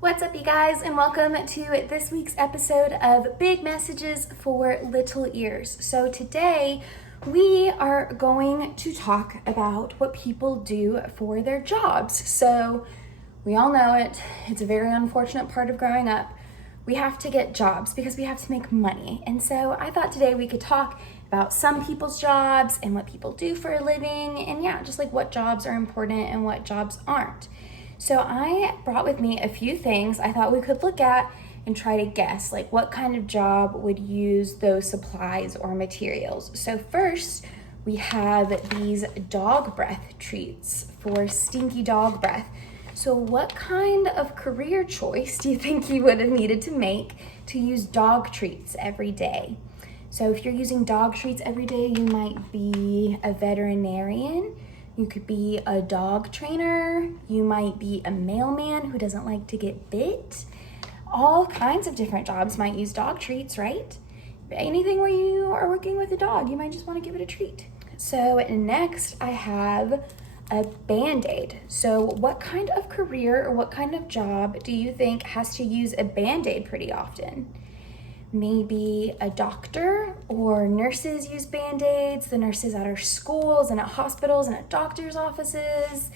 What's up, you guys, and welcome to this week's episode of Big Messages for Little Ears. So today we are going to talk about what people do for their jobs. So we all know it's a very unfortunate part of growing up. We have to get jobs because we have to make money. And so I thought today we could talk about some people's jobs and what people do for a living, and just like what jobs are important and what jobs aren't. So I brought with me a few things I thought we could look at and try to guess like what kind of job would use those supplies or materials. So first, we have these dog breath treats for stinky dog breath. So what kind of career choice do you think you would have needed to make to use dog treats every day? So if you're using dog treats every day, you might be a veterinarian. You could be a dog trainer. You might be a mailman who doesn't like to get bit. All kinds of different jobs might use dog treats, right? Anything where you are working with a dog, you might just want to give it a treat. So next I have a Band-Aid. So what kind of career or what kind of job do you think has to use a Band-Aid pretty often? Maybe a doctor or nurses use Band-Aids, the nurses at our schools and at hospitals and at doctors' offices.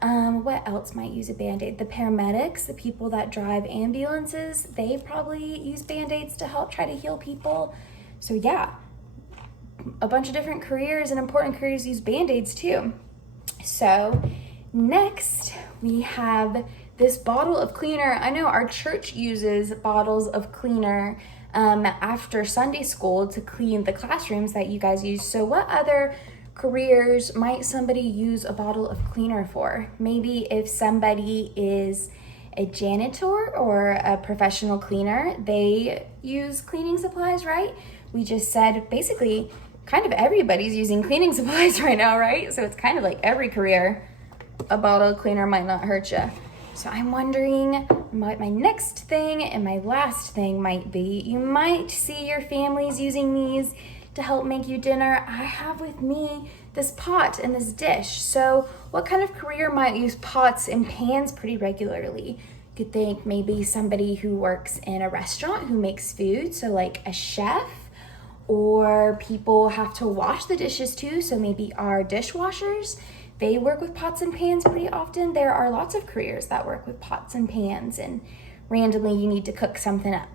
What else might use a Band-Aid? The paramedics, the people that drive ambulances, they probably use Band-Aids to help try to heal people. So a bunch of different careers and important careers use Band-Aids too. So next we have this bottle of cleaner. I know our church uses bottles of cleaner after Sunday school to clean the classrooms that you guys use. So what other careers might somebody use a bottle of cleaner for? Maybe if somebody is a janitor or a professional cleaner, they use cleaning supplies, right? We just said basically kind of everybody's using cleaning supplies right now, right? So it's kind of like every career, a bottle of cleaner might not hurt you. So I'm wondering what my next thing and my last thing might be. You might see your families using these to help make you dinner. I have with me this pot and this dish. So what kind of career might use pots and pans pretty regularly? You could think maybe somebody who works in a restaurant who makes food, so like a chef, or people have to wash the dishes too, so maybe our dishwashers. They work with pots and pans pretty often. There are lots of careers that work with pots and pans, and randomly you need to cook something up.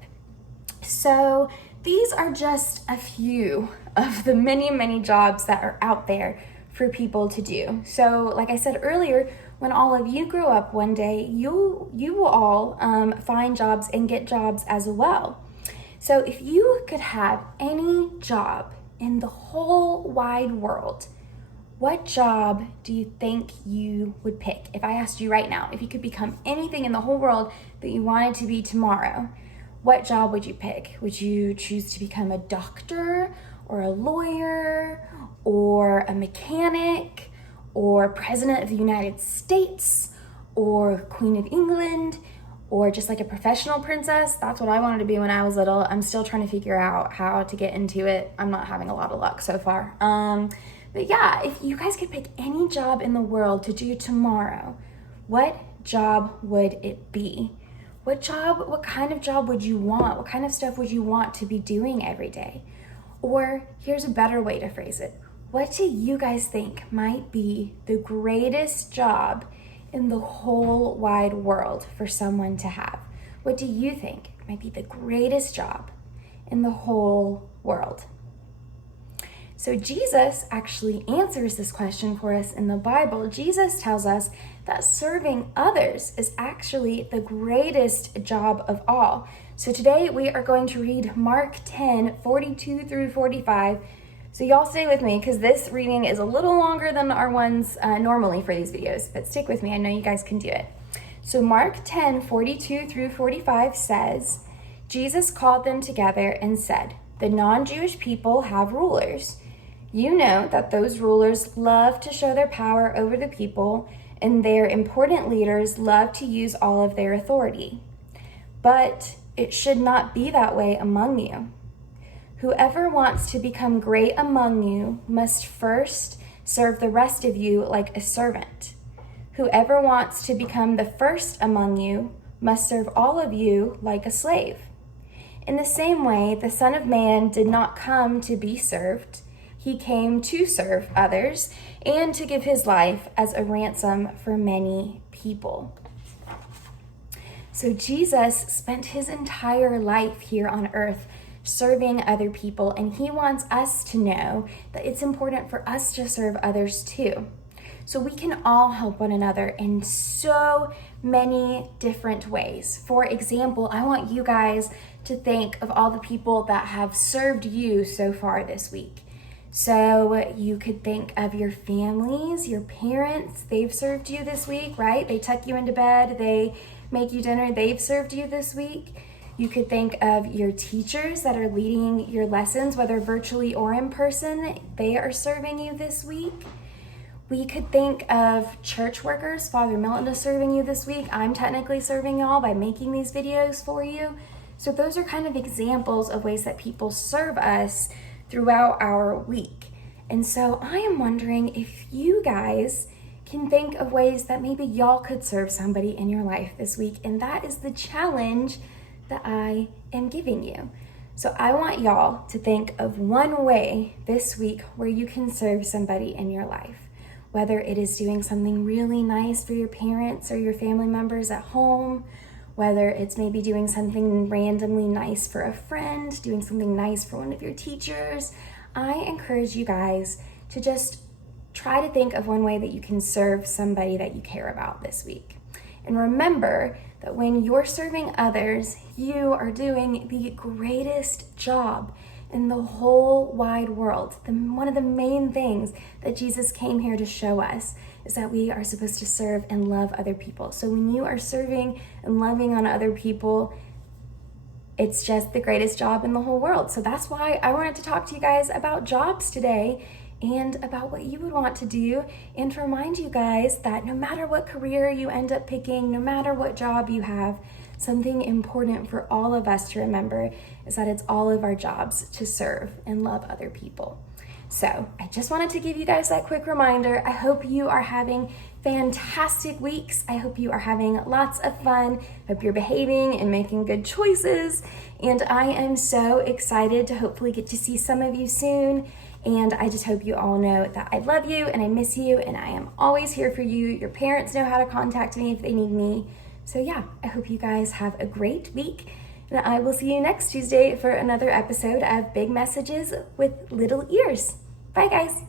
So these are just a few of the many, many jobs that are out there for people to do. So like I said earlier, when all of you grow up one day, you will all find jobs and get jobs as well. So if you could have any job in the whole wide world, what job do you think you would pick? If I asked you right now, if you could become anything in the whole world that you wanted to be tomorrow, what job would you pick? Would you choose to become a doctor or a lawyer or a mechanic or president of the United States or Queen of England or just like a professional princess? That's what I wanted to be when I was little. I'm still trying to figure out how to get into it. I'm not having a lot of luck so far. But if you guys could pick any job in the world to do tomorrow, what job would it be? What kind of job would you want? What kind of stuff would you want to be doing every day? Or here's a better way to phrase it. What do you guys think might be the greatest job in the whole wide world for someone to have? What do you think might be the greatest job in the whole world? So Jesus actually answers this question for us in the Bible. Jesus tells us that serving others is actually the greatest job of all. So today we are going to read Mark 10, 42 through 45. So y'all stay with me because this reading is a little longer than our ones normally for these videos, but stick with me. I know you guys can do it. So Mark 10, 42 through 45 says, Jesus called them together and said, "The non-Jewish people have rulers. You know that those rulers love to show their power over the people, and their important leaders love to use all of their authority. But it should not be that way among you. Whoever wants to become great among you must first serve the rest of you like a servant. Whoever wants to become the first among you must serve all of you like a slave. In the same way, the Son of Man did not come to be served. He came to serve others and to give his life as a ransom for many people. So Jesus spent his entire life here on earth serving other people, and he wants us to know that it's important for us to serve others too. So we can all help one another in so many different ways. For example, I want you guys to think of all the people that have served you so far this week. So you could think of your families, your parents, they've served you this week, right? They tuck you into bed, they make you dinner, they've served you this week. You could think of your teachers that are leading your lessons, whether virtually or in person, they are serving you this week. We could think of church workers. Father Milton is serving you this week. I'm technically serving y'all by making these videos for you. So those are kind of examples of ways that people serve us throughout our week. And so I am wondering if you guys can think of ways that maybe y'all could serve somebody in your life this week. And that is the challenge that I am giving you. So I want y'all to think of one way this week where you can serve somebody in your life. Whether it is doing something really nice for your parents or your family members at home, whether it's maybe doing something randomly nice for a friend, doing something nice for one of your teachers, I encourage you guys to just try to think of one way that you can serve somebody that you care about this week. And remember that when you're serving others, you are doing the greatest job in the whole wide world. One of the main things that Jesus came here to show us is that we are supposed to serve and love other people. So when you are serving and loving on other people, it's just the greatest job in the whole world. So that's why I wanted to talk to you guys about jobs today and about what you would want to do, and to remind you guys that no matter what career you end up picking, no matter what job you have, something important for all of us to remember is that it's all of our jobs to serve and love other people. So I just wanted to give you guys that quick reminder. I hope you are having fantastic weeks. I hope you are having lots of fun. I hope you're behaving and making good choices. And I am so excited to hopefully get to see some of you soon. And I just hope you all know that I love you and I miss you and I am always here for you. Your parents know how to contact me if they need me. So yeah, I hope you guys have a great week. And I will see you next Tuesday for another episode of Big Messages with Little Ears. Bye guys.